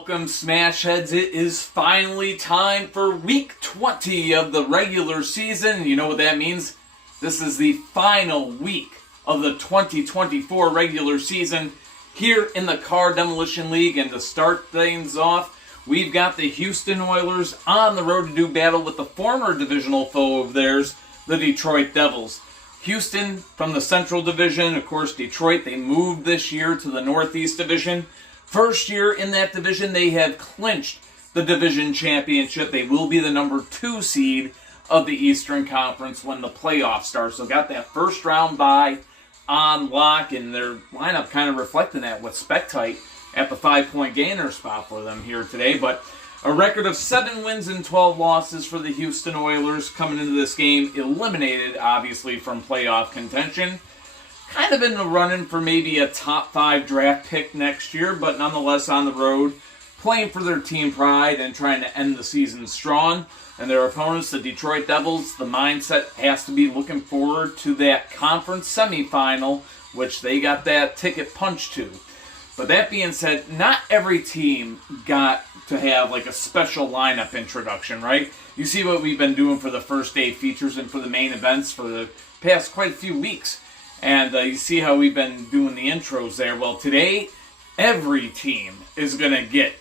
Welcome, Smash Heads. It is finally time for week 20 of the regular season. You know what that means? This is the final week of the 2024 regular season here in the Car Demolition League. And to start things off, we've got the Houston Oilers on the road to do battle with the former divisional foe of theirs, the Detroit Devils. Houston from the Central Division. Of course, Detroit, they moved this year to the Northeast Division. First year in that division, they have clinched the division championship. They will be the number 2 seed of the Eastern Conference when the playoffs start. So got that first round bye on lock, and their lineup kind of reflecting that with Spectite at the 5-point gainer spot for them here today. But a record of 7 wins and 12 losses for the Houston Oilers coming into this game, eliminated obviously from playoff contention. Kind of in the running for maybe a top 5 draft pick next year, but nonetheless on the road, playing for their team pride and trying to end the season strong. And their opponents, the Detroit Devils, the mindset has to be looking forward to that conference semifinal, which they got that ticket punched to. But that being said, not every team got to have like a special lineup introduction, right? You see what we've been doing for the first day features and for the main events for the past quite a few weeks. And you see how we've been doing the intros there. Well, today, every team is going to get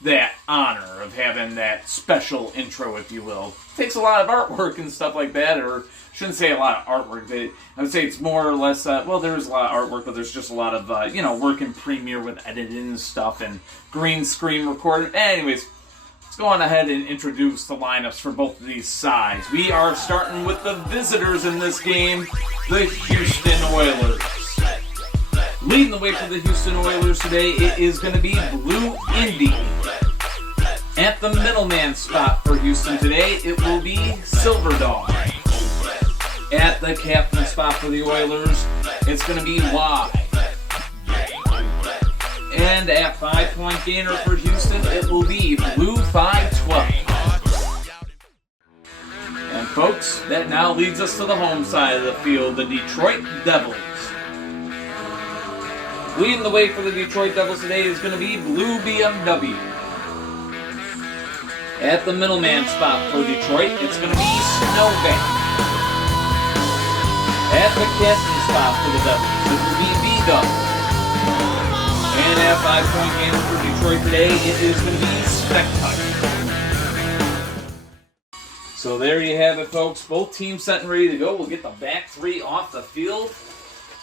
that honor of having that special intro, if you will. It takes a lot of artwork and stuff like that, or shouldn't say a lot of artwork, but I would say it's more or less, well, there's a lot of artwork, but there's just a lot of, work in Premiere with editing and stuff and green screen recording. Anyways, let's go on ahead and introduce the lineups for both of these sides. We are starting with the visitors in this game, the Houston Oilers. Leading the way for the Houston Oilers today, it is going to be Blue Indy. At the middleman spot for Houston today, it will be Silver Dog. At the captain spot for the Oilers, it's going to be Y. And at 5-point gainer for Houston, it will be Blue 512. And folks, that now leads us to the home side of the field, the Detroit Devils. Leading the way for the Detroit Devils today is going to be Blue BMW. At the middleman spot for Detroit, it's going to be Snowbank. At the captain spot for the Devils, it will be B-Dub. And at 5-point gainer for Detroit today, it is going to be Spectite. So there you have it, folks. Both teams set and ready to go. We'll get the back 3 off the field.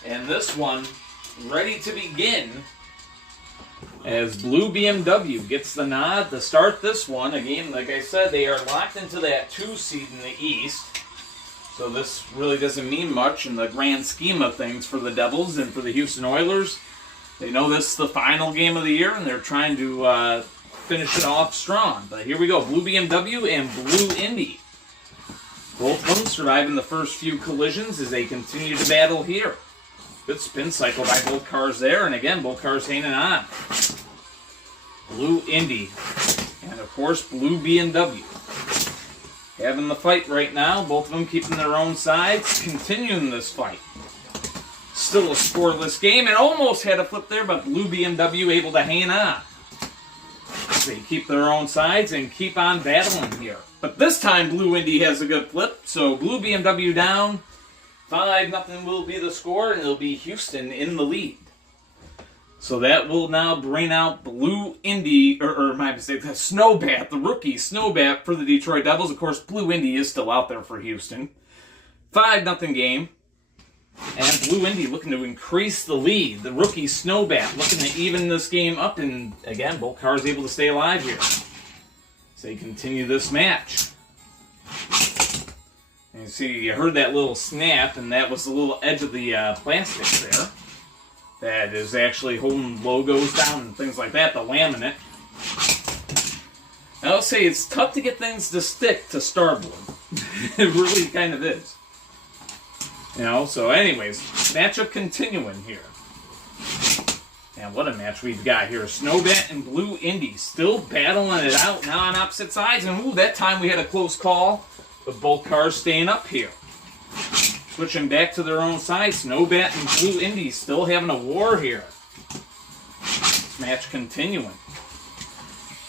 And this one ready to begin as Blue BMW gets the nod to start this one. Again, like I said, they are locked into that 2 seed in the East. So this really doesn't mean much in the grand scheme of things for the Devils and for the Houston Oilers. They know this is the final game of the year, and they're trying to finish it off strong. But here we go, Blue BMW and Blue Indy. Both of them surviving the first few collisions as they continue to battle here. Good spin cycle by both cars there, and again, both cars hanging on. Blue Indy, and of course, Blue BMW. Having the fight right now, both of them keeping their own sides, continuing this fight. Still a scoreless game, and almost had a flip there, but Blue BMW able to hang on. They keep their own sides and keep on battling here. But this time, Blue Indy has a good flip, so Blue BMW down. 5-0 will be the score, and it'll be Houston in the lead. So that will now bring out Blue Indy, or my mistake, the Snowbat, the rookie Snowbat for the Detroit Devils. Of course, Blue Indy is still out there for Houston. 5-0 game. And Blue Indy looking to increase the lead. The rookie Snowbat looking to even this game up, and again, both cars able to stay alive here. So they continue this match. And you see, you heard that little snap, and that was the little edge of the plastic there. That is actually holding logos down and things like that, the laminate. I'll say it's tough to get things to stick to starboard. It really kind of is. You know, so anyways, matchup continuing here. And what a match we've got here. Snowbat and Blue Indy still battling it out now on opposite sides. And ooh, that time we had a close call, but both cars staying up here. Switching back to their own side, Snowbat and Blue Indy still having a war here. This match continuing.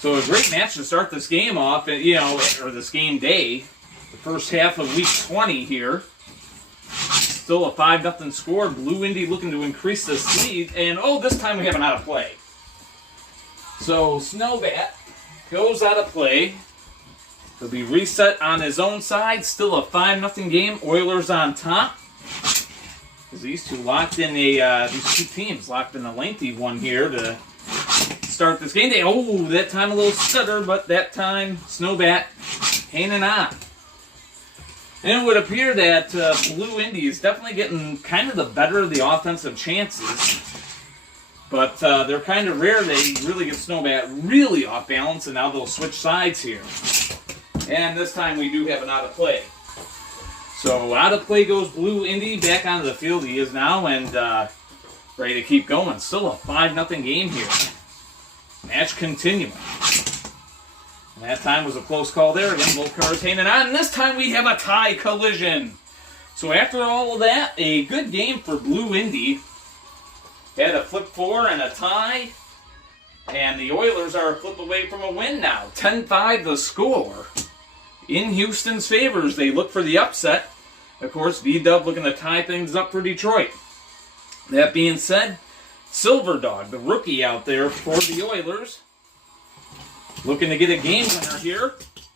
So a great match to start this game off, or this game day. The first half of week 20 here. Still a 5-0 score. Blue Indy looking to increase this lead. And, this time we have an out of play. So Snowbat goes out of play. He'll be reset on his own side. Still a 5-0 game. Oilers on top. Because these two locked in these two teams locked in a lengthy one here to start this game day. That time a little stutter, but that time Snowbat hanging on. And it would appear that Blue Indy is definitely getting kind of the better of the offensive chances. But they're kind of rare. They really get Snowbat really off balance, and now they'll switch sides here. And this time we do have an out of play. So out of play goes Blue Indy. Back onto the field he is now, and ready to keep going. Still a 5-0 game here. Match continuing. And that time was a close call there. Again, both cars hanging on. And this time we have a tie collision. So after all of that, a good game for Blue Indy. Had a flip 4 and a tie. And the Oilers are a flip away from a win now. 10-5 the score. In Houston's favors, they look for the upset. Of course, V-Dub looking to tie things up for Detroit. That being said, Silver Dog, the rookie out there for the Oilers, looking to get a game winner here.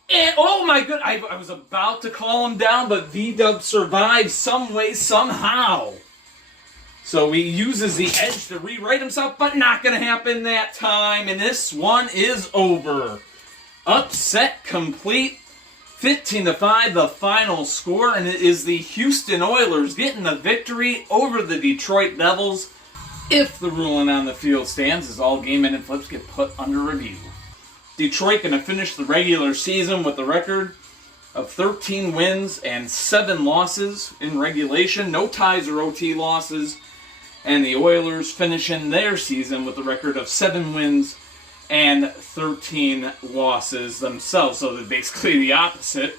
And, oh my goodness, I was about to call him down, but V-Dub survives some way, somehow. So he uses the edge to rewrite himself, but not going to happen that time. And this one is over. Upset complete. 15-5 the final score, and it is the Houston Oilers getting the victory over the Detroit Devils. If the ruling on the field stands, as all game ending flips get put under review. Detroit going to finish the regular season with a record of 13 wins and 7 losses in regulation. No ties or OT losses. And the Oilers finishing their season with a record of 7 wins and 13 losses themselves. So they're basically the opposite,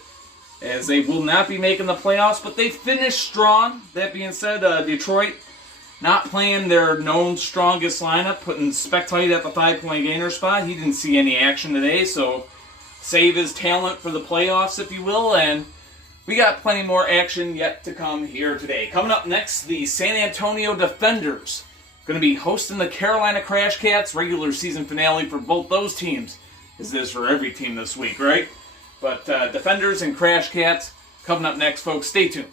as they will not be making the playoffs, but they finished strong. That being said, Detroit not playing their known strongest lineup, putting Spectite at the 5-point gainer spot. He didn't see any action today, so save his talent for the playoffs, if you will, and we got plenty more action yet to come here today. Coming up next, the San Antonio Defenders going to be hosting the Carolina Crash Cats. Regular season finale for both those teams. Is this for every team this week, right? But Defenders and Crash Cats coming up next, folks. Stay tuned.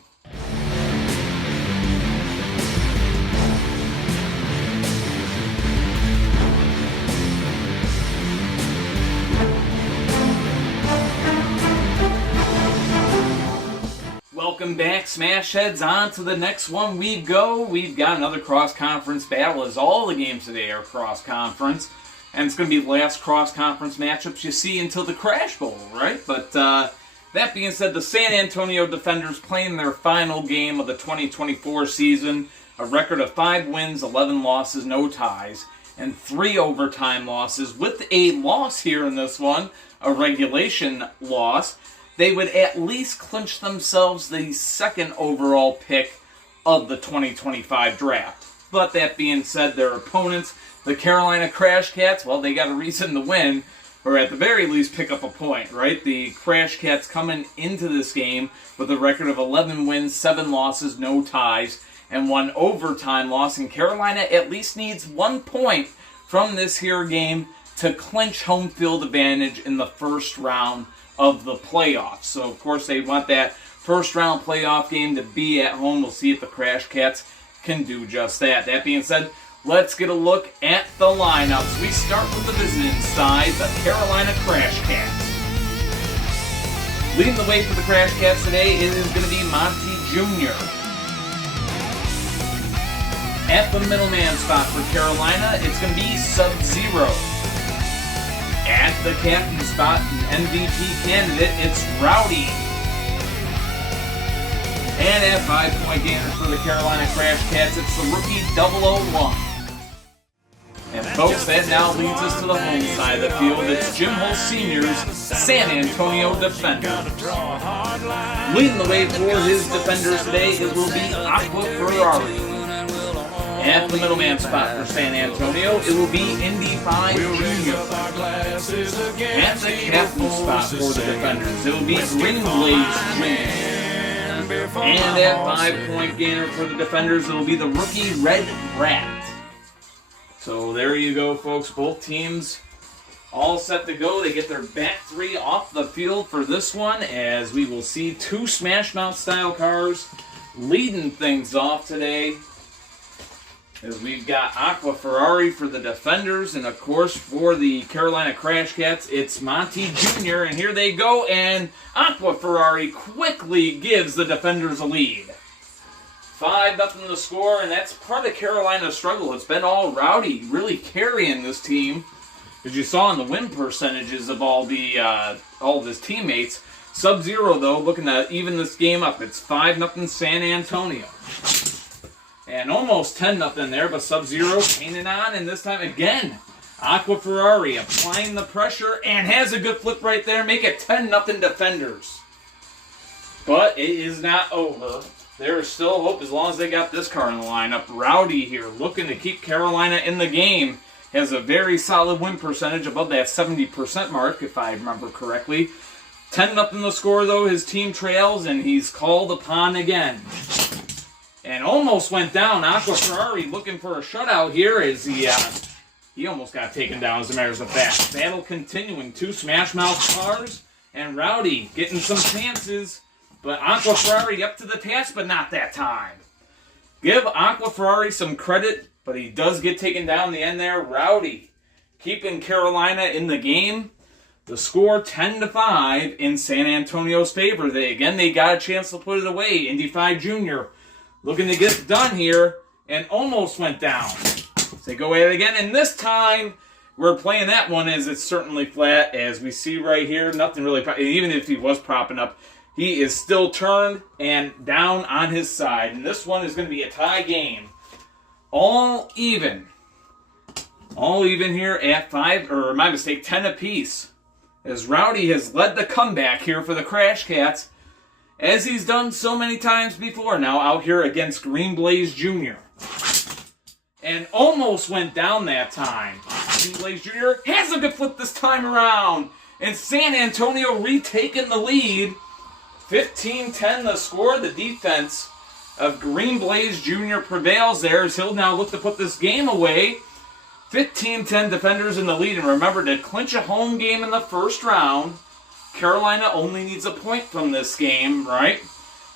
Welcome back, Smash Heads. On to the next one we go. We've got another cross-conference battle, as all the games today are cross-conference. And it's going to be the last cross-conference matchups you see until the Crash Bowl, right? But that being said, the San Antonio Defenders playing their final game of the 2024 season. A record of 5 wins, 11 losses, no ties, and 3 overtime losses. With a loss here in this one, a regulation loss, they would at least clinch themselves the second overall pick of the 2025 draft. But that being said, their opponents, the Carolina Crash Cats, well, they got a reason to win, or at the very least pick up a point, right? The Crash Cats coming into this game with a record of 11 wins, 7 losses, no ties, and 1 overtime loss. And Carolina at least needs 1 point from this here game to clinch home field advantage in the first round of the playoffs. So, of course, they want that first round playoff game to be at home. We'll see if the Crash Cats can do just that. That being said, let's get a look at the lineups. We start with the visiting side, the Carolina Crash Cats. Leading the way for the Crash Cats today is going to be Monty Jr. At the middleman spot for Carolina, it's going to be Sub-Zero. At the captain spot, an MVP candidate, it's Rowdy. And at 5-point gainer for the Carolina Crash Cats, it's the rookie 001. And folks, that now leads us to the home side of the field. It's Jim Hull Sr.'s San Antonio Defenders. Leading the way for his Defenders today, it will be Aqua Ferrari. At the middleman spot for San Antonio, it will be Indy 5 Junior. At the captain spot for the defenders, it will be Green Blaze Junior. And at 5-point gainer for the defenders, it will be the rookie Red Rat. So there you go, folks. Both teams all set to go. They get their back three off the field for this one, as we will see two Smash Mouth style cars leading things off today. As we've got Aqua Ferrari for the defenders, and of course for the Carolina Crash Cats, it's Monty Jr. And here they go, and Aqua Ferrari quickly gives the defenders a lead. 5-0 the score, and that's part of Carolina's struggle. It's been all Rowdy really carrying this team, as you saw in the win percentages of all of his teammates. Sub-Zero, though, looking to even this game up. It's 5-0 San Antonio. And almost 10-0 there, but Sub-Zero hanging on, and this time again, Aqua Ferrari applying the pressure and has a good flip right there, make it 10-0 defenders. But it is not over. There is still hope as long as they got this car in the lineup. Rowdy here looking to keep Carolina in the game. Has a very solid win percentage above that 70% mark, if I remember correctly. 10-0 the score, though. His team trails, and he's called upon again. And almost went down. Aqua Ferrari looking for a shutout here as he almost got taken down, as a matter of fact. Battle continuing. Two Smash Mouth cars, and Rowdy getting some chances. But Aqua Ferrari up to the task, but not that time. Give Aqua Ferrari some credit, but he does get taken down in the end there. Rowdy keeping Carolina in the game. The score 10-5 in San Antonio's favor. They got a chance to put it away. Indy 5 Junior looking to get it done here, and almost went down. So they go at it again, and this time we're playing that one as it's certainly flat, as we see right here. Nothing really, even if he was propping up, he is still turned and down on his side. And this one is going to be a tie game. All even. All even here at 10 apiece. As Rowdy has led the comeback here for the Crash Cats, as he's done so many times before now out here against Green Blaze Jr. And almost went down that time. Green Blaze Jr. has a good flip this time around. And San Antonio retaking the lead. 15-10 the score. The defense of Green Blaze Jr. prevails there, as he'll now look to put this game away. 15-10 defenders in the lead. And remember, to clinch a home game in the first round, Carolina only needs a point from this game, right?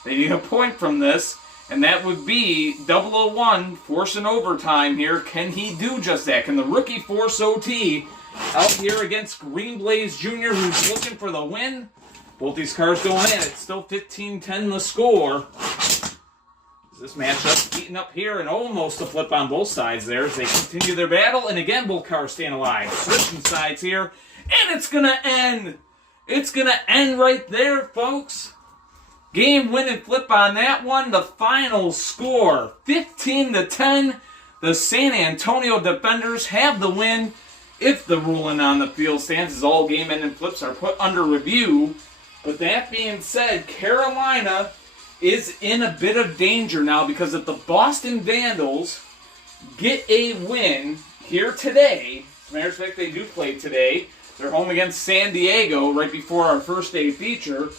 They need a point from this, and that would be 001, forcing overtime here. Can he do just that? Can the rookie force OT out here against Green Blaze Jr., who's looking for the win? Both these cars going in. It's still 15-10 the score. This matchup heating up here, and almost a flip on both sides there as they continue their battle. And again, both cars staying alive. Switching sides here, and it's going to end. It's going to end right there, folks. Game winning flip on that one. The final score, 15-10. The San Antonio defenders have the win if the ruling on the field stands, as all game ending flips are put under review. But that being said, Carolina is in a bit of danger now, because if the Boston Vandals get a win here today, as a matter of fact, they do play today. They're home against San Diego right before our first day feature.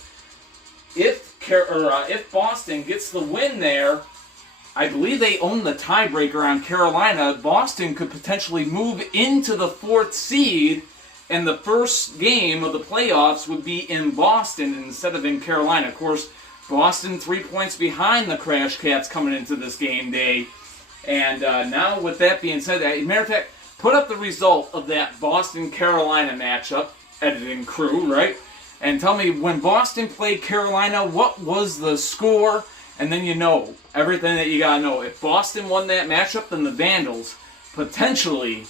If Boston gets the win there, I believe they own the tiebreaker on Carolina. Boston could potentially move into the 4th seed, and the first game of the playoffs would be in Boston instead of in Carolina. Of course, Boston 3 points behind the Crash Cats coming into this game day. And now with that being said, as a matter of fact, put up the result of that Boston-Carolina matchup, editing crew, right? And tell me, when Boston played Carolina, what was the score? And then you know everything that you got to know. If Boston won that matchup, then the Vandals potentially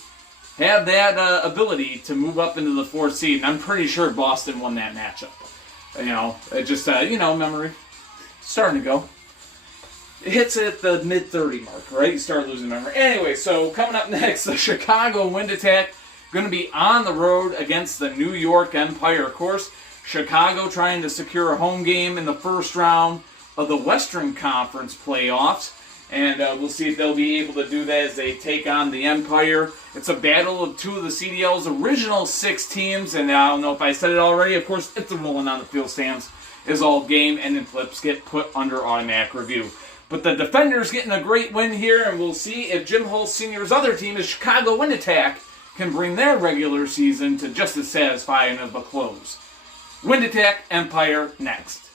have that ability to move up into the 4th seed. And I'm pretty sure Boston won that matchup. You know, it just, memory. Starting to go. It hits at the mid-30 mark, right? You start losing memory. Anyway, so coming up next, the Chicago Wind Attack going to be on the road against the New York Empire. Of course, Chicago trying to secure a home game in the first round of the Western Conference playoffs. And we'll see if they'll be able to do that as they take on the Empire. It's a battle of two of the CDL's original 6 teams. And I don't know if I said it already. Of course, if the rolling on the field stands is all game, and then flips get put under automatic review. But the Defenders getting a great win here, and we'll see if Jim Hull Sr.'s other team, is Chicago Wind Attack, can bring their regular season to just as satisfying of a close. Wind Attack, Empire, next.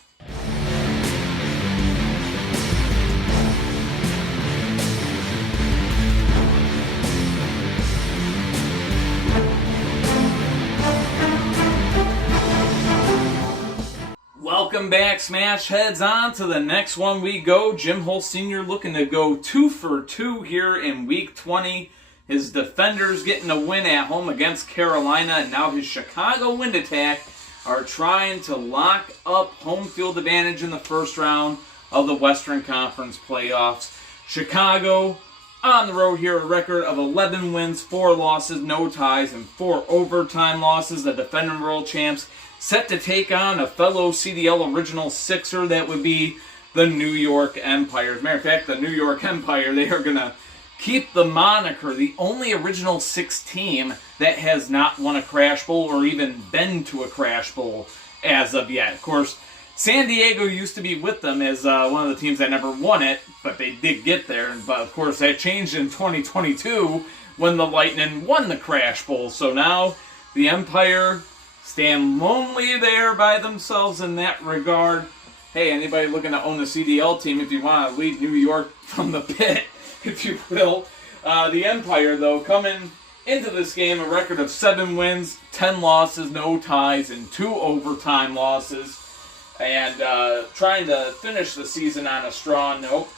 Welcome back, Smash Heads. On to the next one we go. Jim Hull Sr. looking to go 2 for 2 here in Week 20. His Defenders getting a win at home against Carolina, and now his Chicago Wind Attack are trying to lock up home field advantage in the first round of the Western Conference playoffs. Chicago on the road here, a record of 11 wins, 4 losses, no ties, and 4 overtime losses. The defending world champs set to take on a fellow CDL original Sixer, that would be the New York Empire. As a matter of fact, the New York Empire, they are going to keep the moniker, the only original 6 team that has not won a Crash Bowl or even been to a Crash Bowl as of yet. Of course, San Diego used to be with them as one of the teams that never won it, but they did get there. But of course, that changed in 2022 when the Lightning won the Crash Bowl. So now the Empire stand lonely there by themselves in that regard. Hey, anybody looking to own a CDL team, if you want to lead New York from the pit, if you will. The Empire, though, coming into this game, a record of 7 wins, 10 losses, no ties, and 2 overtime losses. And trying to finish the season on a strong note.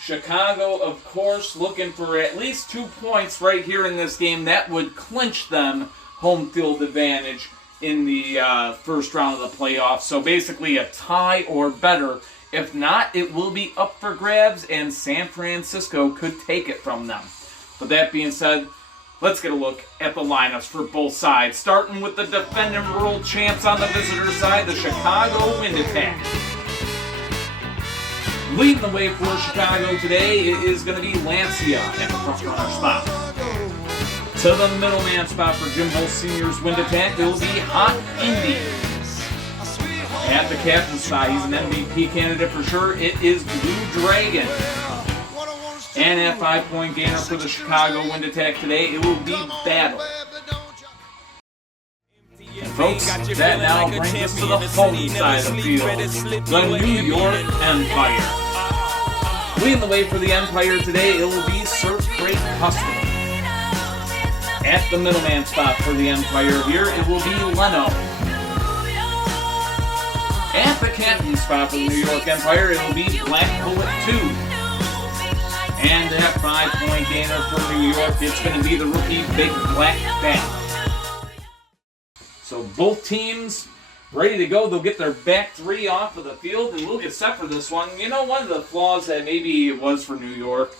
Chicago, of course, looking for at least 2 points right here in this game. That would clinch them home field advantage in the first round of the playoffs. So basically a tie or better. If not, it will be up for grabs, and San Francisco could take it from them. But that being said, let's get a look at the lineups for both sides. Starting with the defending world champs on the visitor side, the Chicago Wind Attack. Leading the way for Chicago today, it is going to be Lancia at the front runner spot. To the middleman spot for Jim Hull Sr.'s Wind Attack, it will be Hot Indy. At the captain spot, he's an MVP candidate for sure. It is Blue Dragon. And at 5-point gainer for the Chicago Wind Attack today, it will be Battle. And folks, that now brings us to the home side of the field, the New York Empire. Leading the way for the Empire today, it will be Surf Crate Custom. At the middleman spot for the Empire here, it will be Leno. At the captain spot for the New York Empire, it will be Black Bullet 2. And at 5-point gainer for New York, it's going to be the rookie Big Black Bat. So both teams ready to go. They'll get their back 3 off of the field, and we'll get set for this one. You know, one of the flaws that maybe it was for New York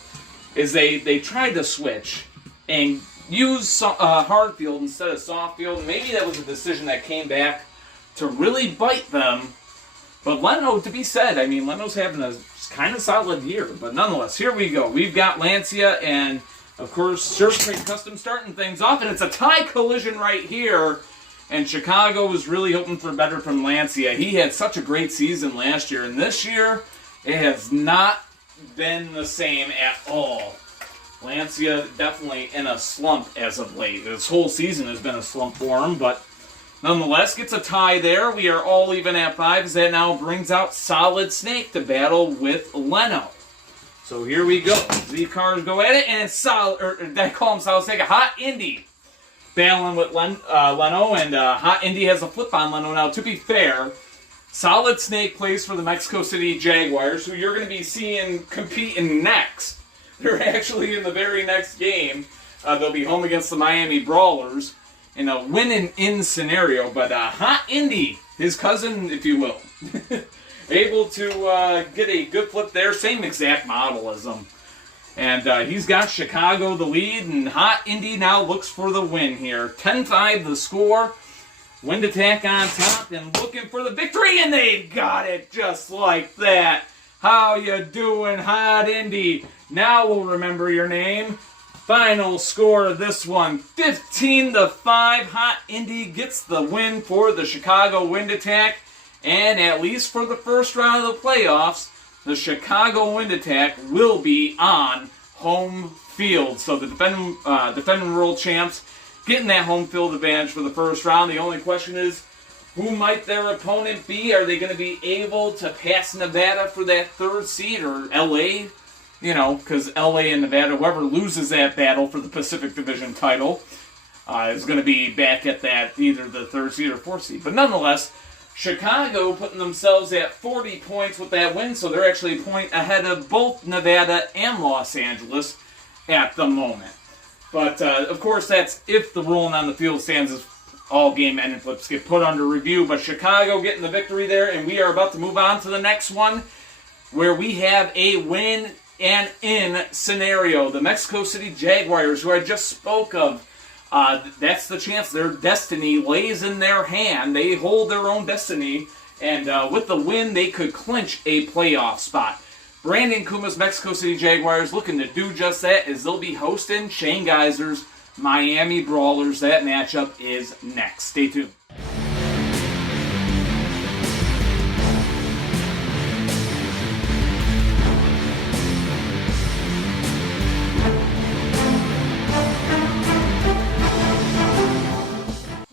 is they tried to switch and use hard field instead of soft field. Maybe that was a decision that came back to really bite them. But Leno, to be said, I mean, Leno's having a kind of solid year. But nonetheless, here we go. We've got Lancia and, of course, Surf Crate Custom starting things off. And it's a tie collision right here. And Chicago was really hoping for better from Lancia. He had such a great season last year. And this year, it has not been the same at all. Lancia definitely in a slump as of late. This whole season has been a slump for him, but nonetheless, gets a tie there. We are all even at 5, as that now brings out Solid Snake to battle with Leno. So here we go. Z-Cars go at it, and it's Solid, or they call him Solid Snake, Hot Indy battling with Leno, and Hot Indy has a flip on Leno. Now, to be fair, Solid Snake plays for the Mexico City Jaguars, who you're going to be seeing competing next. They're actually in the very next game. They'll be home against the Miami Brawlers in a win-and-in scenario. But Hot Indy, his cousin, if you will, able to get a good flip there. Same exact model as him. And he's got Chicago the lead, and Hot Indy now looks for the win here. 10-5 the score. Wind Attack on top and looking for the victory, and they've got it just like that. How you doing, Hot Indy? Now we'll remember your name. Final score of this one, 15-5. Hot Indy gets the win for the Chicago Wind Attack. And at least for the first round of the playoffs, the Chicago Wind Attack will be on home field. So the defending world champs getting that home field advantage for the first round. The only question is, who might their opponent be? Are they going to be able to pass Nevada for that third seed, or LA? You know, because LA and Nevada, whoever loses that battle for the Pacific Division title is going to be back at that, either the third seed or fourth seed. But nonetheless, Chicago putting themselves at 40 points with that win, so they're actually a point ahead of both Nevada and Los Angeles at the moment. But, of course, that's if the ruling on the field stands as all game ending flips get put under review. But Chicago getting the victory there, and we are about to move on to the next one, where we have a win and in scenario. The Mexico City Jaguars, who I just spoke of, that's the chance. Their destiny lays in their hand. They hold their own destiny, and with the win, they could clinch a playoff spot. Brandon Kuma's Mexico City Jaguars looking to do just that, as they'll be hosting Shane Geiser's Miami Brawlers. That matchup is next. Stay tuned.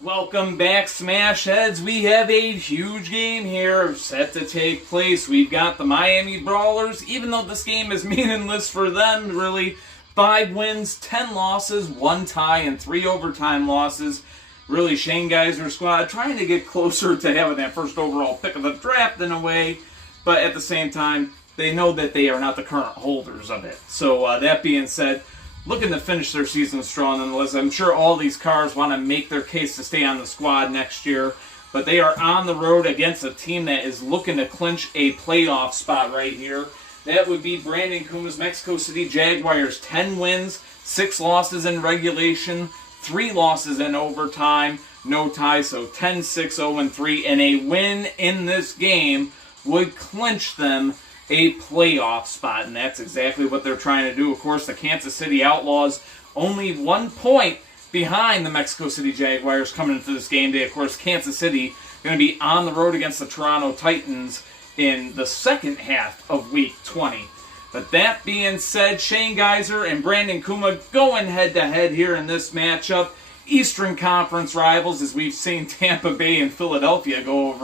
Welcome back, Smash Heads. We have a huge game here set to take place. We've got the Miami Brawlers, even though this game is meaningless for them, really. 5 wins, 10 losses, 1 tie, and 3 overtime losses. Really, Shane Geiser's squad trying to get closer to having that first overall pick of the draft in a way, but at the same time, they know that they are not the current holders of it. So that being said, looking to finish their season strong nonetheless. I'm sure all these cars want to make their case to stay on the squad next year, but they are on the road against a team that is looking to clinch a playoff spot right here. That would be Brandon Kuma's Mexico City Jaguars. 10 wins, 6 losses in regulation, 3 losses in overtime, no ties, so 10-6-0-3, and a win in this game would clinch them a playoff spot, and that's exactly what they're trying to do. Of course, the Kansas City Outlaws only 1 point behind the Mexico City Jaguars coming into this game day. Of course, Kansas City going to be on the road against the Toronto Titans in the second half of Week 20. But that being said, Shane Geiser and Brandon Kuma going head-to-head here in this matchup. Eastern Conference rivals, as we've seen Tampa Bay and Philadelphia go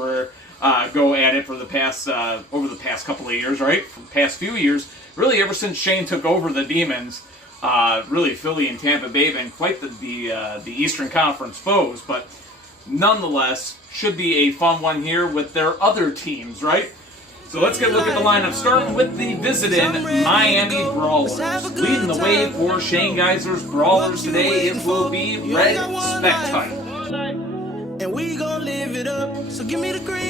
at it for the past over the past couple of years, right? For the past few years, really ever since Shane took over the Demons, really Philly and Tampa Bay have been quite the Eastern Conference foes. But nonetheless, should be a fun one here with their other teams, right? So let's get a look at the lineup, starting with the visiting Miami Brawlers. Leading the way for Shane Geiser's Brawlers today, it will be Red Spectite.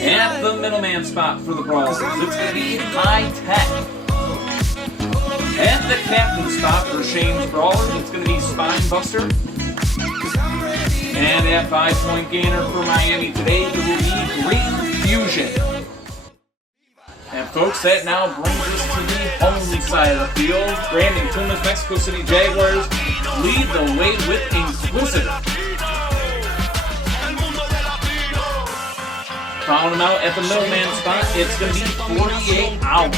At the middleman spot for the Brawlers, it's going to be High Tech. At the captain spot for Shane's Brawlers, it's going to be Spine Buster. And at 5-point gainer for Miami today, it will be Green Fusion. And folks, that now brings us to the home side of the field. Brandon Kuma's Mexico City Jaguars lead the way with Inquisitor. Following them out at the middleman spot, it's going to be 48 Hours.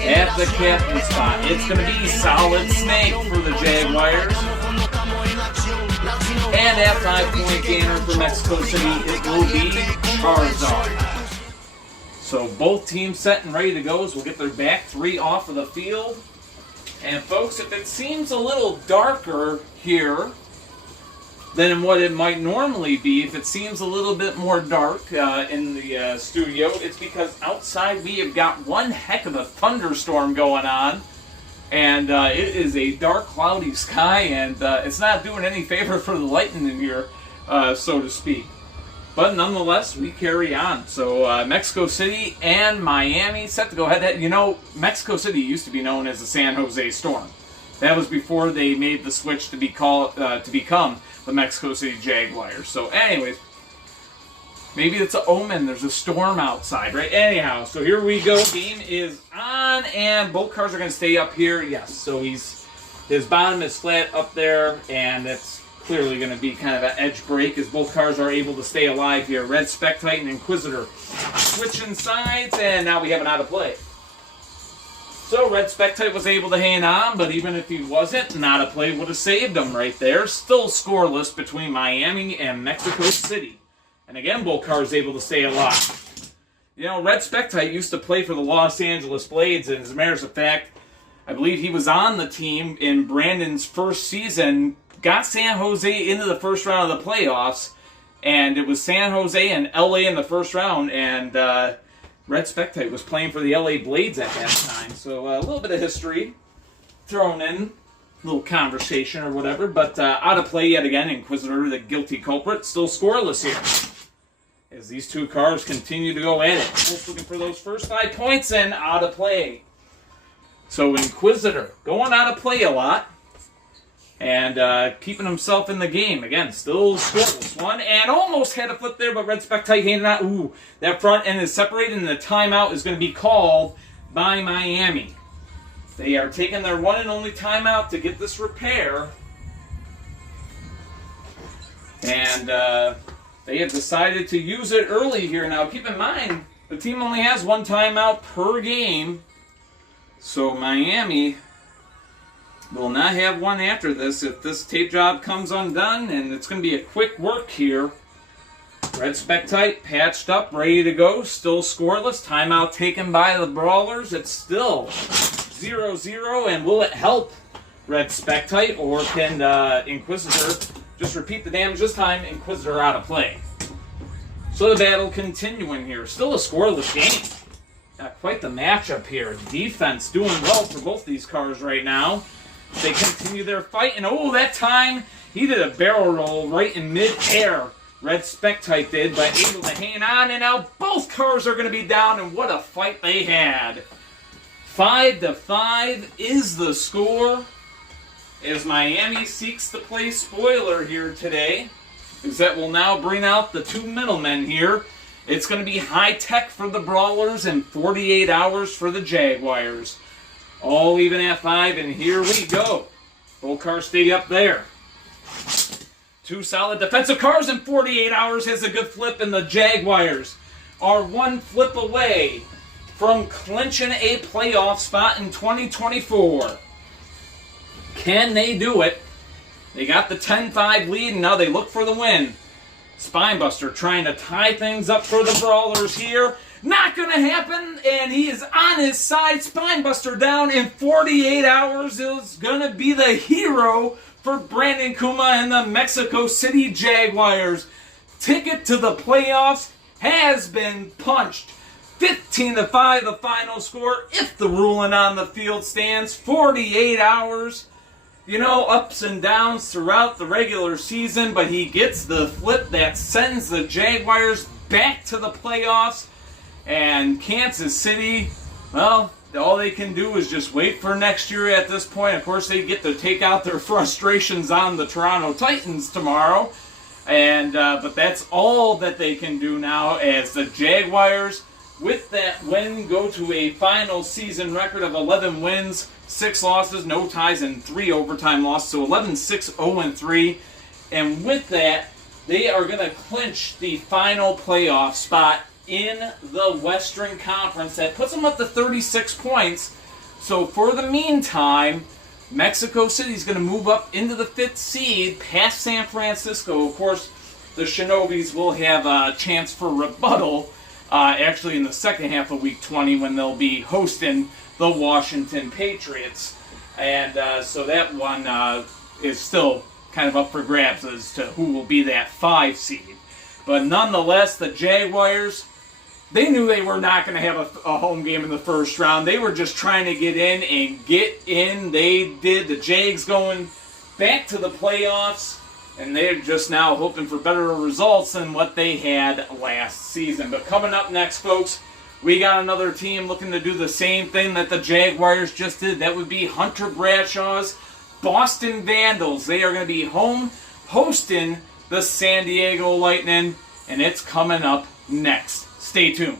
At the captain spot, it's going to be Solid Snake for the Jaguars. And at 5-point gainer for Mexico City, it will be Charizard. So both teams set and ready to go as we'll get their back 3 off of the field. And folks, if it seems a little darker here than what it might normally be, if it seems a little bit more dark in the studio, it's because outside we have got one heck of a thunderstorm going on. And it is a dark, cloudy sky, and it's not doing any favor for the lighting in here, so to speak. But nonetheless, we carry on. So Mexico City and Miami set to go head-to-head. You know, Mexico City used to be known as the San Jose Storm. That was before they made the switch to become the Mexico City Jaguars. So anyways, maybe it's an omen. There's a storm outside, right? Anyhow, so here we go. Game is on on, and both cars are going to stay up here. Yes, so his bottom is flat up there, and it's clearly going to be kind of an edge break as both cars are able to stay alive here. Red Spectite and Inquisitor switching sides, and now we have an out of play. So Red Spectite was able to hang on, but even if he wasn't, an out of play would have saved him right there. Still scoreless between Miami and Mexico City. And again, both cars able to stay alive. You know, Red Spectite used to play for the Los Angeles Blades, and as a matter of fact, I believe he was on the team in Brandon's first season, got San Jose into the first round of the playoffs, and it was San Jose and LA in the first round, and Red Spectite was playing for the LA Blades at that time. So a little bit of history thrown in, a little conversation or whatever, but out of play yet again. Inquisitor, the guilty culprit, still scoreless here as these two cars continue to go at it. Both looking for those first 5 points and out of play. So Inquisitor going out of play a lot and keeping himself in the game. Again, still scoreless one, and almost had a flip there, but Red Spectite handed out. Ooh, that front end is separated, and the timeout is going to be called by Miami. They are taking their one and only timeout to get this repair, and they have decided to use it early here. Now, keep in mind, the team only has one timeout per game, so Miami will not have one after this if this tape job comes undone, and it's going to be a quick work here. Red Spectite patched up, ready to go, still scoreless. Timeout taken by the Brawlers. It's still 0-0, and will it help Red Spectite, or can Inquisitor just repeat the damage this time? Inquisitor out of play. So the battle continuing here. Still a scoreless game. Quite the matchup here. Defense doing well for both these cars right now. They continue their fight, and oh, that time he did a barrel roll right in mid-air. Red Spectite did, but able to hang on, and now both cars are going to be down, and what a fight they had. 5-5 is the score as Miami seeks to play spoiler here today, because that will now bring out the two middlemen here. It's going to be high tech for the Brawlers and 48 hours for the Jaguars. All even at 5, and here we go. Both cars stay up there. Two solid defensive cars, and 48 hours has a good flip, and the Jaguars are one flip away from clinching a playoff spot in 2024. Can they do it? They got the 10-5 lead, and now they look for the win. Spinebuster trying to tie things up for the Brawlers here. Not going to happen, and he is on his side. Spinebuster down in 48 hours. Is going to be the hero for Brandon Kuma and the Mexico City Jaguars. Ticket to the playoffs has been punched. 15-5 the final score if the ruling on the field stands. 48 hours. You know, ups and downs throughout the regular season, but he gets the flip that sends the Jaguars back to the playoffs. And Kansas City, well, all they can do is just wait for next year at this point. Of course, they get to take out their frustrations on the Toronto Titans tomorrow. And but that's all that they can do now, as the Jaguars, with that win, go to a final season record of 11 wins, 6 losses, no ties, and 3 overtime losses. So 11-6-0-3. And with that, they are going to clinch the final playoff spot in the Western Conference. That puts them up to 36 points. So for the meantime, Mexico City is going to move up into the 5th seed past San Francisco. Of course, the Shinobis will have a chance for rebuttal actually in the second half of Week 20 when they'll be hosting the Washington Patriots. And so that one is still kind of up for grabs as to who will be that 5 seed. But nonetheless, the Jaguars, they knew they were not going to have a home game in the first round. They were just trying to get in and get in. They did. The Jags going back to the playoffs, and they're just now hoping for better results than what they had last season. But coming up next, folks, we got another team looking to do the same thing that the Jaguars just did. That would be Hunter Bradshaw's Boston Vandals. They are going to be home hosting the San Diego Lightning, and it's coming up next. Stay tuned.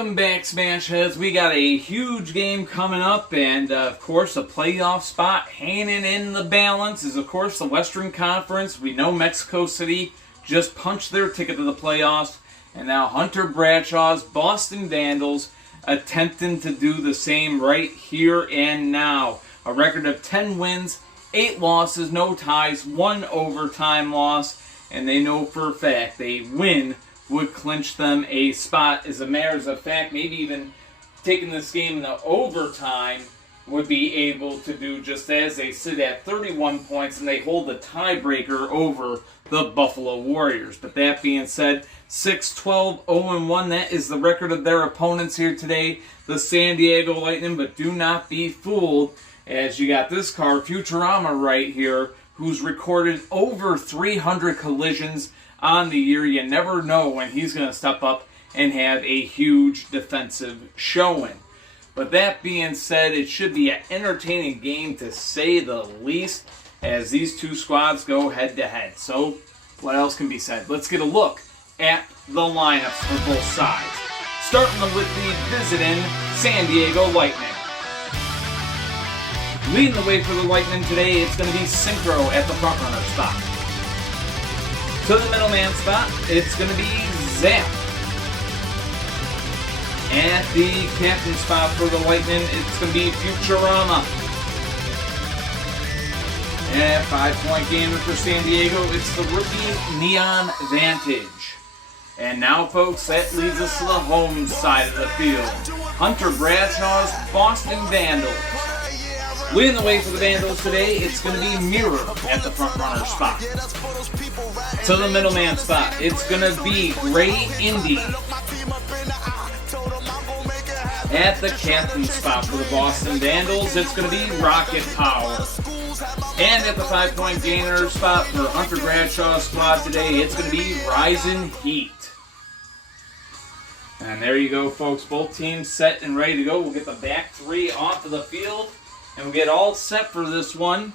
Welcome back, Smash Heads. We got a huge game coming up, and of course, a playoff spot hanging in the balance is, of course, the Western Conference. We know Mexico City just punched their ticket to the playoffs, and now Hunter Bradshaw's Boston Vandals attempting to do the same right here and now. A record of 10 wins, 8 losses, no ties, 1 overtime loss, and they know for a fact a win would clinch them a spot. As a matter of fact, maybe even taking this game into overtime would be able to do just as. They sit at 31 points and they hold the tiebreaker over the Buffalo Warriors. But that being said, 6-12, 0-1, that is the record of their opponents here today, the San Diego Lightning. But do not be fooled, as you got this car, Futurama, right here, who's recorded over 300 collisions on the year. You never know when he's going to step up and have a huge defensive showing. But that being said, it should be an entertaining game to say the least as these two squads go head to head. So what else can be said? Let's get a look at the lineups for both sides. Starting with the visiting San Diego Lightning. Leading the way for the Lightning today, it's going to be Synchro at the front runner spot. To the middleman spot, it's going to be Zap. At the captain spot for the Lightning, it's going to be Futurama. At 5-point game for San Diego, it's the rookie Neon Vantage. And now, folks, that leads us to the home side of the field. Hunter Bradshaw's Boston Vandals. Leading the way for the Vandals today, it's going to be Mirror at the front runner spot. To the middleman spot, it's going to be Gray Indy. At the captain spot for the Boston Vandals, it's going to be Rocket Power. And at the 5-point gainer spot for Hunter Bradshaw's squad today, it's going to be Rising Heat. And there you go, folks. Both teams set and ready to go. We'll get the back three off of the field, and we'll get all set for this one.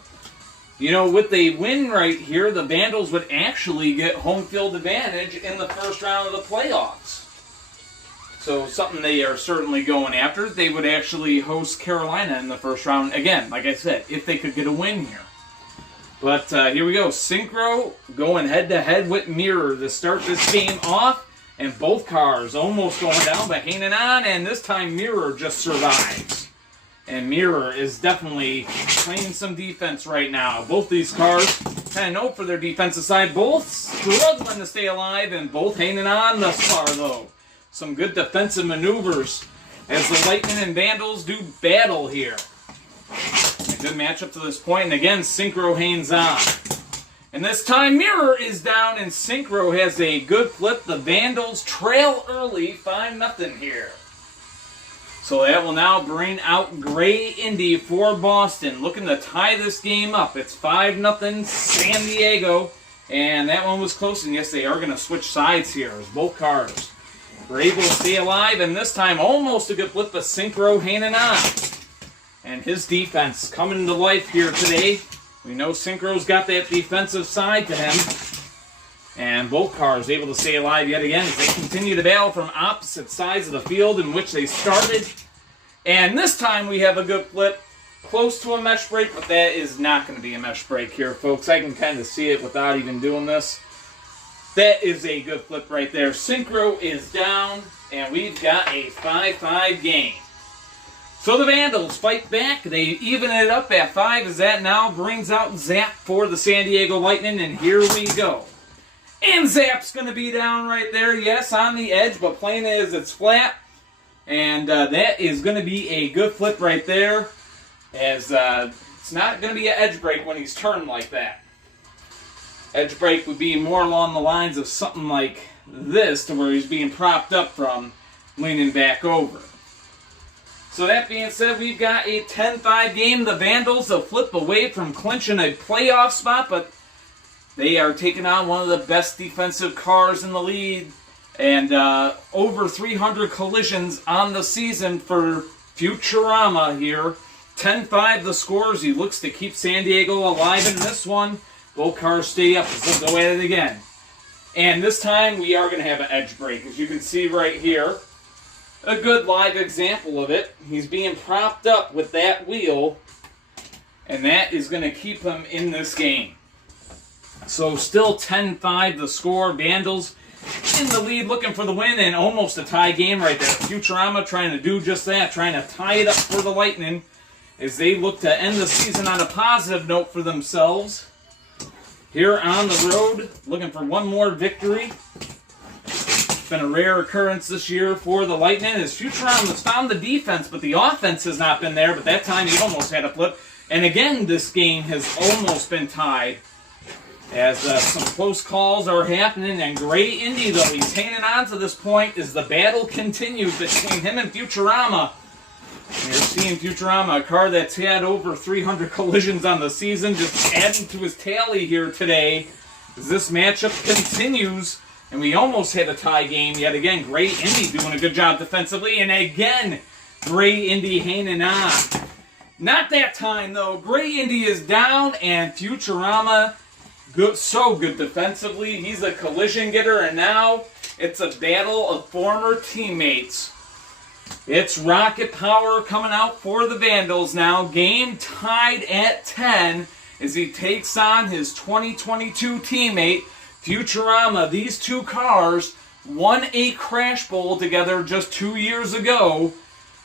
You know, with a win right here, the Vandals would actually get home field advantage in the first round of the playoffs. So something they are certainly going after. They would actually host Carolina in the first round. Again, like I said, if they could get a win here. But here we go. Synchro going head-to-head with Mirror to start this game off. And both cars almost going down, but hanging on. And this time Mirror just survives. And Mirror is definitely playing some defense right now. Both these cars kind of known for their defensive side. Both struggling to stay alive and both hanging on thus far, though. Some good defensive maneuvers as the Lightning and Vandals do battle here. A good matchup to this point. And again, Synchro hangs on. And this time Mirror is down and Synchro has a good flip. The Vandals trail early, 5-0 here. So that will now bring out Gray Indy for Boston. Looking to tie this game up. It's 5-0 San Diego. And that one was close. And yes, they are going to switch sides here as both cars were able to stay alive. And this time almost a good flip, but Synchro hanging on. And his defense coming to life here today. We know Synchro's got that defensive side to him. And both cars able to stay alive yet again as they continue to battle from opposite sides of the field in which they started. And this time we have a good flip. Close to a mesh break, but that is not going to be a mesh break here, folks. I can kind of see it without even doing this. That is a good flip right there. Synchro is down, and we've got a 5-5 game. So the Vandals fight back. They even it up at 5 as that now brings out Zap for the San Diego Lightning, and here we go. And Zap's going to be down right there, yes, on the edge, but plain as it's flat. And that is going to be a good flip right there, as it's not going to be an edge break when he's turned like that. Edge break would be more along the lines of something like this, to where he's being propped up from leaning back over. So that being said, we've got a 10-5 game. The Vandals will flip away from clinching a playoff spot, but they are taking on one of the best defensive cars in the league. And over 300 collisions on the season for Futurama here. 10-5 the scores. He looks to keep San Diego alive in this one. Both cars stay up. Let's go at it again. And this time we are going to have an edge break. As you can see right here, a good live example of it. He's being propped up with that wheel, and that is going to keep him in this game. So still 10-5 the score. Vandals in the lead, looking for the win, and almost a tie game right there. Futurama trying to do just that, trying to tie it up for the Lightning as they look to end the season on a positive note for themselves. Here on the road, looking for one more victory. It's been a rare occurrence this year for the Lightning as Futurama's found the defense, but the offense has not been there, but that time he almost had a flip. And again, this game has almost been tied as some close calls are happening. And Gray Indy, though, he's hanging on to this point as the battle continues between him and Futurama. And you're seeing Futurama, a car that's had over 300 collisions on the season, just adding to his tally here today as this matchup continues. And we almost had a tie game yet again. Gray Indy doing a good job defensively. And again, Gray Indy hanging on. Not that time, though. Gray Indy is down, and Futurama, so good defensively. He's a collision getter, and now it's a battle of former teammates. It's Rocket Power coming out for the Vandals now. Game tied at 10 as he takes on his 2022 teammate, Futurama. These two cars won a Crash Bowl together just 2 years ago.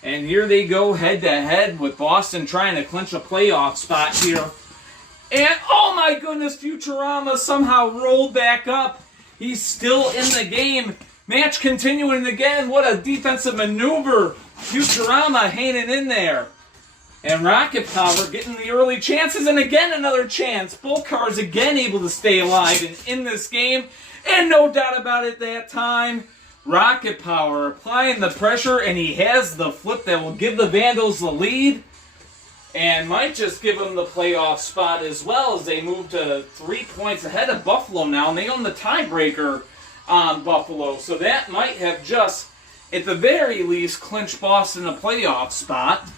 And here they go head-to-head with Boston trying to clinch a playoff spot here. And, oh my goodness, Futurama somehow rolled back up. He's still in the game. Match continuing again. What a defensive maneuver. Futurama hanging in there. And Rocket Power getting the early chances, and again another chance. Both cars again able to stay alive and in this game. And no doubt about it that time, Rocket Power applying the pressure, and he has the flip that will give the Vandals the lead. And might just give them the playoff spot as well as they move to 3 points ahead of Buffalo now. And they own the tiebreaker on Buffalo. So that might have just, at the very least, clinched Boston a playoff spot.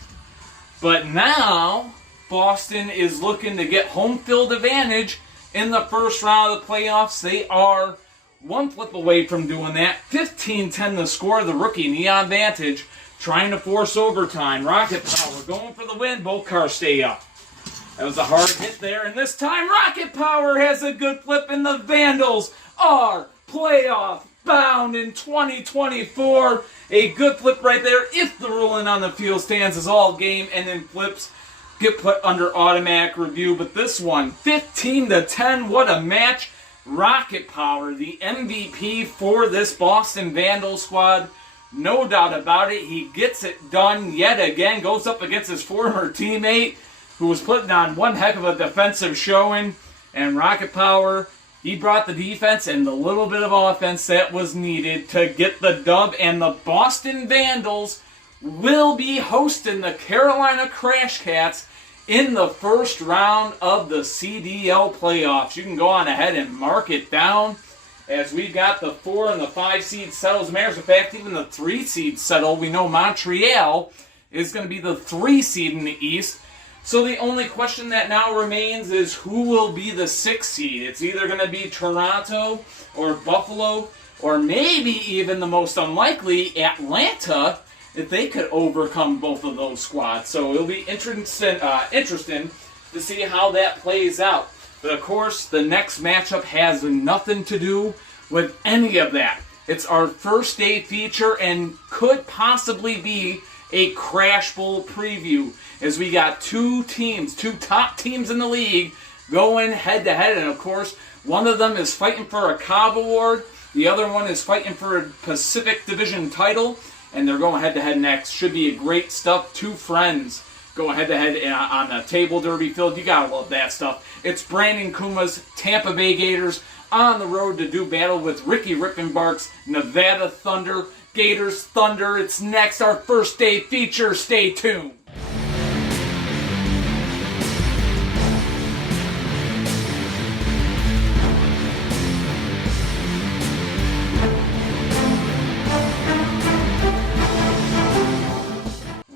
But now, Boston is looking to get home field advantage in the first round of the playoffs. They are one flip away from doing that. 15-10 the score. The rookie Neon Vantage trying to force overtime. Rocket Power going for the win. Both cars stay up. That was a hard hit there. And this time, Rocket Power has a good flip, and the Vandals are playoff bound in 2024. A good flip right there if the ruling on the field stands as all game, and then flips get put under automatic review. But this one, 15-10, what a match. Rocket Power, the MVP for this Boston Vandals squad. No doubt about it. He gets it done yet again. Goes up against his former teammate who was putting on one heck of a defensive showing. And Rocket Power, he brought the defense and the little bit of offense that was needed to get the dub. And the Boston Vandals will be hosting the Carolina Crash Cats in the first round of the CDL playoffs. You can go on ahead and mark it down as we've got the 4 and the 5 seed settle. As a matter of fact, even the 3 seed settle. We know Montreal is going to be the 3 seed in the East. So the only question that now remains is who will be the 6 seed. It's either going to be Toronto or Buffalo, or maybe even the most unlikely, Atlanta, if they could overcome both of those squads. So it'll be interesting to see how that plays out. But of course, the next matchup has nothing to do with any of that. It's our first day feature and could possibly be a Crash Bowl preview, as we got two top teams in the league, going head to head. And of course, one of them is fighting for a Cobb Award, the other one is fighting for a Pacific Division title, and they're going head to head next. Should be a great stuff. Two friends going head to head on the table derby field. You gotta love that stuff. It's Brandon Kuma's Tampa Bay Gators on the road to do battle with Ricky Rippenbark's Nevada Thunder. Gators Thunder. It's next, our first day feature. Stay tuned.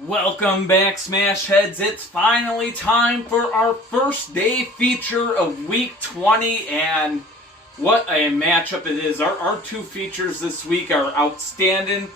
Welcome back, Smash Heads. It's finally time for our first day feature of Week 20, and what a matchup it is. Our two features this week are outstanding.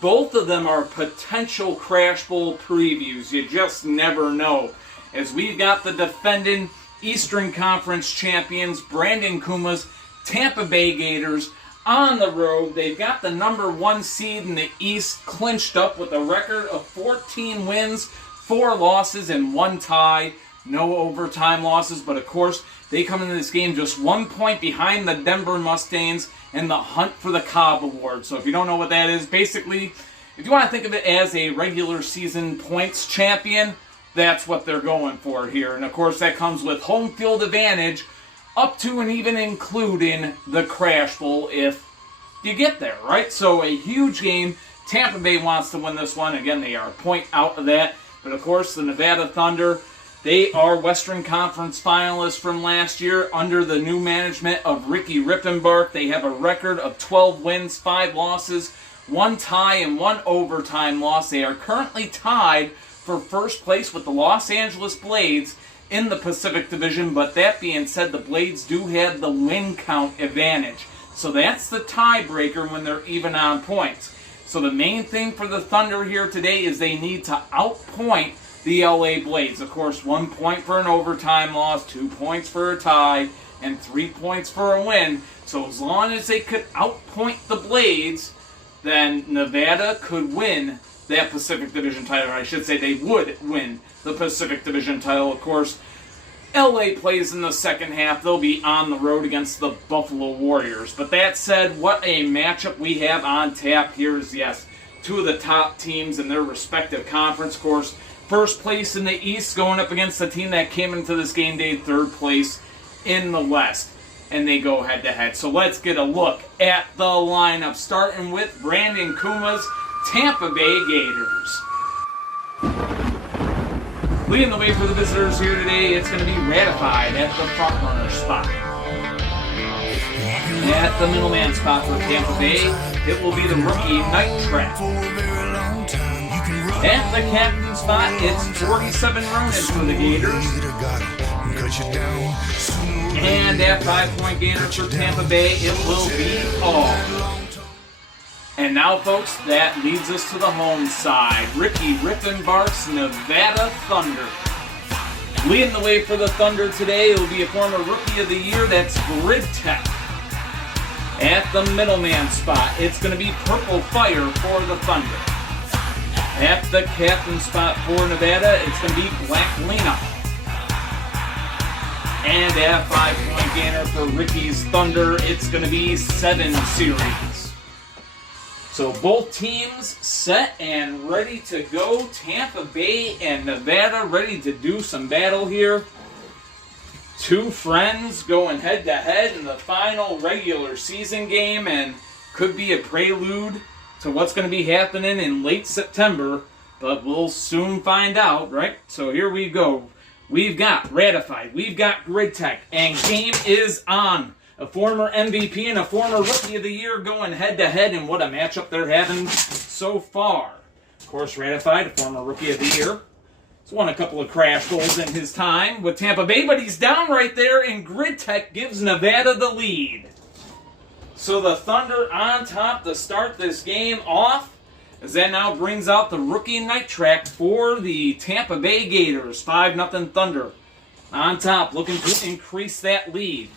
Both of them are potential Crash Bowl previews. You just never know. As we've got the defending Eastern Conference champions, Brandon Kuma's Tampa Bay Gators, on the road. They've got the number 1 seed in the East clinched up with a record of 14 wins, 4 losses, and 1 tie. No overtime losses, but of course, they come into this game just 1 point behind the Denver Mustangs in the hunt for the Cobb Award. So if you don't know what that is, basically, if you want to think of it as a regular season points champion, that's what they're going for here. And of course, that comes with home field advantage up to and even including the Crash Bowl if you get there, right? So a huge game. Tampa Bay wants to win this one. Again, they are a point out of that. But of course, the Nevada Thunder, they are Western Conference finalists from last year under the new management of Ricky Rippenbark. They have a record of 12 wins, 5 losses, 1 tie, and 1 overtime loss. They are currently tied for first place with the Los Angeles Blades in the Pacific Division, but that being said, the Blades do have the win count advantage. So that's the tiebreaker when they're even on points. So the main thing for the Thunder here today is they need to outpoint the LA Blades. Of course, 1 point for an overtime loss, 2 points for a tie, and 3 points for a win. So as long as they could outpoint the Blades, then Nevada could win that Pacific Division title. Or I should say they would win the Pacific Division title. Of course, LA plays in the second half. They'll be on the road against the Buffalo Warriors. But that said, what a matchup we have on tap here is, yes, 2 of the top teams in their respective conference. Of course, first place in the East going up against the team that came into this game day third place in the West. And they go head-to-head. So let's get a look at the lineup, starting with Brandon Kuma's Tampa Bay Gators. Leading the way for the visitors here today, it's going to be Ratified at the front runner spot. At the middleman spot for Tampa Bay, it will be the rookie Night Trap. At the captain spot, it's 47 Ronan for the Gators. And at 5-point Gators for Tampa Bay, it will be all. And now, folks, that leads us to the home side. Ricky Rippenbark's Nevada Thunder. Leading the way for the Thunder today, it will be a former Rookie of the Year, that's Grid Tech. At the middleman spot, it's going to be Purple Fire for the Thunder. At the captain spot for Nevada, it's going to be Black Lena. And at 5-point gainer for Ricky's Thunder, it's going to be 7 series. So both teams set and ready to go. Tampa Bay and Nevada ready to do some battle here. 2 friends going head-to-head in the final regular season game, and could be a prelude to what's going to be happening in late September, but we'll soon find out, right? So here we go. We've got Ratified, we've got Grid Tech, and game is on. A former MVP and a former Rookie of the Year going head-to-head, and what a matchup they're having so far. Of course, Ratified, a former Rookie of the Year. He's won a couple of Crash Bowls in his time with Tampa Bay, but he's down right there, and Grid Tech gives Nevada the lead. So the Thunder on top to start this game off, as that now brings out the rookie Night Track for the Tampa Bay Gators. 5-0 Thunder on top, looking to increase that lead.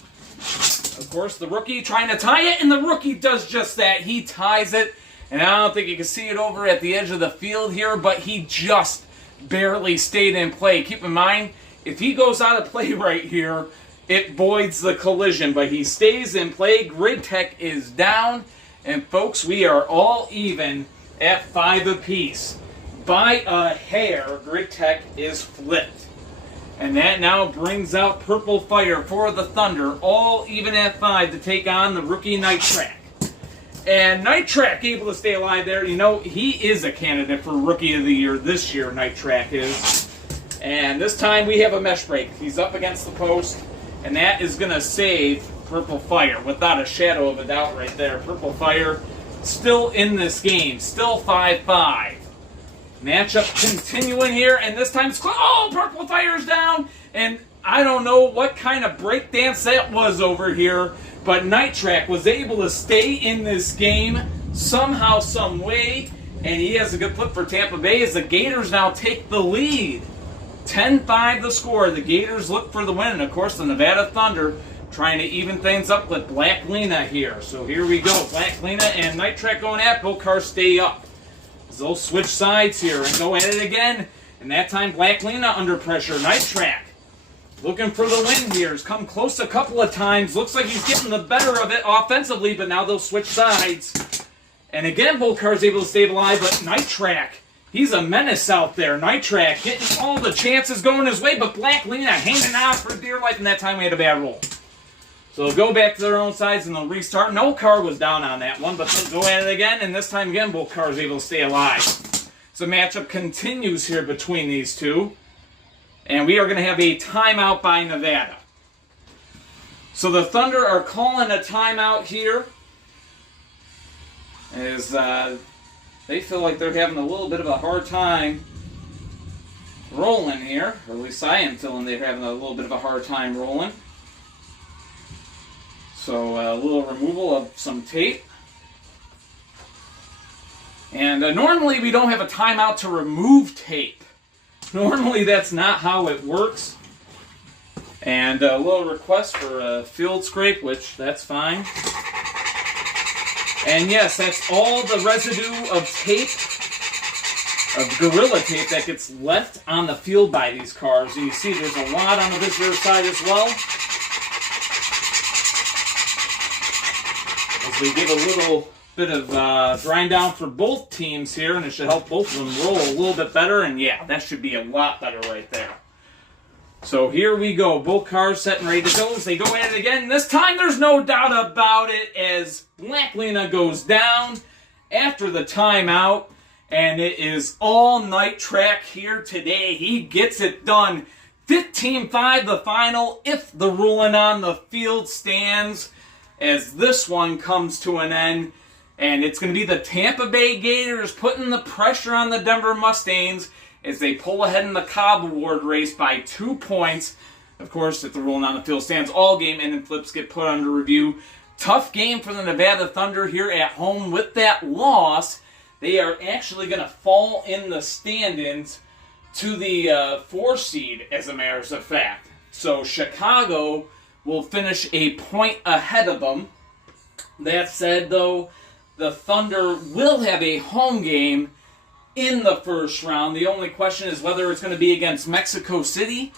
Of course, the rookie trying to tie it, and the rookie does just that. He ties it, and I don't think you can see it over at the edge of the field here, but he just barely stayed in play. Keep in mind, if he goes out of play right here, it voids the collision, but he stays in play. Grid Tech is down, and folks, we are all even at 5 apiece. By a hair, Grid Tech is flipped. And that now brings out Purple Fire for the Thunder, all even at 5 to take on the rookie Night Track. And Night Track able to stay alive there. You know, he is a candidate for Rookie of the Year this year, Night Track is. And this time we have a mesh break. He's up against the post, and that is going to save Purple Fire, without a shadow of a doubt right there. Purple Fire still in this game, still 5-5. Matchup continuing here, and this time it's close. Oh, Purple Fire's down, and I don't know what kind of breakdance that was over here, but Night Track was able to stay in this game somehow, some way, And he has a good flip for Tampa Bay as the Gators now take the lead. 10-5 the score. The Gators look for the win. And, of course, the Nevada Thunder trying to even things up with Black Lena here. So here we go. Black Lena and Night Track going at. Both cars stay up. So they'll switch sides here and go at it again. And that time, Black Lena under pressure. Night Track looking for the win here. He's come close a couple of times. Looks like he's getting the better of it offensively, but now they'll switch sides. And again, both cars able to stay alive, but Night Track, he's a menace out there. Night Track getting all the chances going his way, but Black Lena hanging on for dear life, and that time we had a bad roll. So they'll go back to their own sides and they'll restart. No car was down on that one, but they'll go at it again, and this time again, both cars able to stay alive. So the matchup continues here between these two, and we are going to have a timeout by Nevada. So the Thunder are calling a timeout here, as they feel like they're having a little bit of a hard time rolling here. Or at least I am feeling they're having a little bit of a hard time rolling. So a little removal of some tape. And normally we don't have a timeout to remove tape. Normally that's not how it works. And a little request for a field scrape, which that's fine. And yes, that's all the residue of tape, of Gorilla Tape, that gets left on the field by these cars. And you see there's a lot on the visitor side as well. As we give a little bit of grind down for both teams here, and it should help both of them roll a little bit better. And yeah, that should be a lot better right there. So here we go. Both cars set and ready to go as they go at it again. This time there's no doubt about it as Black Lena goes down after the timeout. And it is all Night Track here today. He gets it done. 15-5 the final if the ruling on the field stands, as this one comes to an end. And it's going to be the Tampa Bay Gators putting the pressure on the Denver Mustangs as they pull ahead in the Cobb Award race by 2 points. Of course, if the ruling on the field stands all game, and then flips get put under review. Tough game for the Nevada Thunder here at home. With that loss, they are actually going to fall in the standings to the 4 seed, as a matter of fact. So Chicago will finish a point ahead of them. That said, though, the Thunder will have a home game in the first round. The only question is whether it's going to be against Mexico City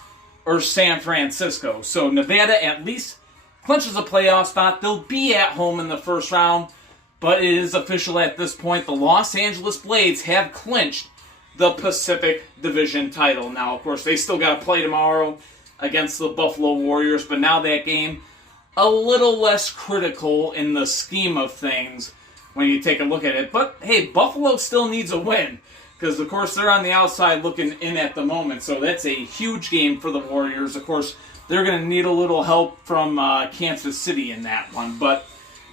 or San Francisco. So Nevada at least clinches a playoff spot. They'll be at home in the first round, but it is official at this point. The Los Angeles Blades have clinched the Pacific Division title. Now, of course, they still got to play tomorrow against the Buffalo Warriors, but now that game a little less critical in the scheme of things when you take a look at it. But, hey, Buffalo still needs a win because, of course, they're on the outside looking in at the moment. So that's a huge game for the Warriors. Of course, they're going to need a little help from Kansas City in that one. But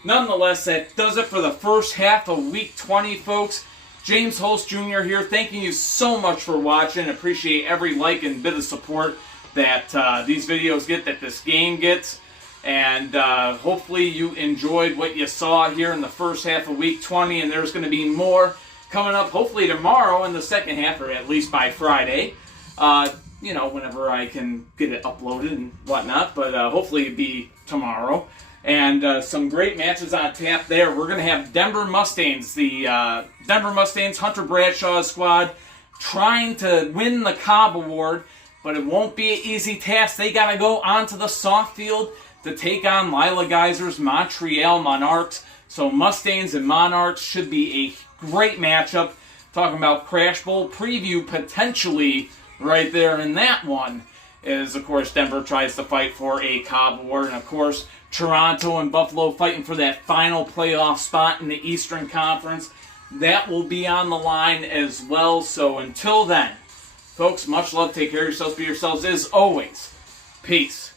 nonetheless, that does it for the first half of Week 20, folks. James Holst Jr. here, thanking you so much for watching. Appreciate every like and bit of support that these videos get, that this game gets. And hopefully you enjoyed what you saw here in the first half of Week 20, and there's going to be more coming up hopefully tomorrow in the second half, or at least by Friday. You know, whenever I can get it uploaded and whatnot, but hopefully it'll be tomorrow. And some great matches on tap there. We're going to have Denver Mustangs, the Denver Mustangs, Hunter Bradshaw's squad, trying to win the Cobb Award, but it won't be an easy task. They got to go onto the soft field to take on Lila Geyser's Montreal Monarchs. So Mustangs and Monarchs should be a great matchup. Talking about Crash Bowl preview potentially right there in that one, as of course Denver tries to fight for a Cobb Award, and of course Toronto and Buffalo fighting for that final playoff spot in the Eastern Conference. That will be on the line as well. So until then, folks, much love, take care of yourselves, be yourselves as always. Peace.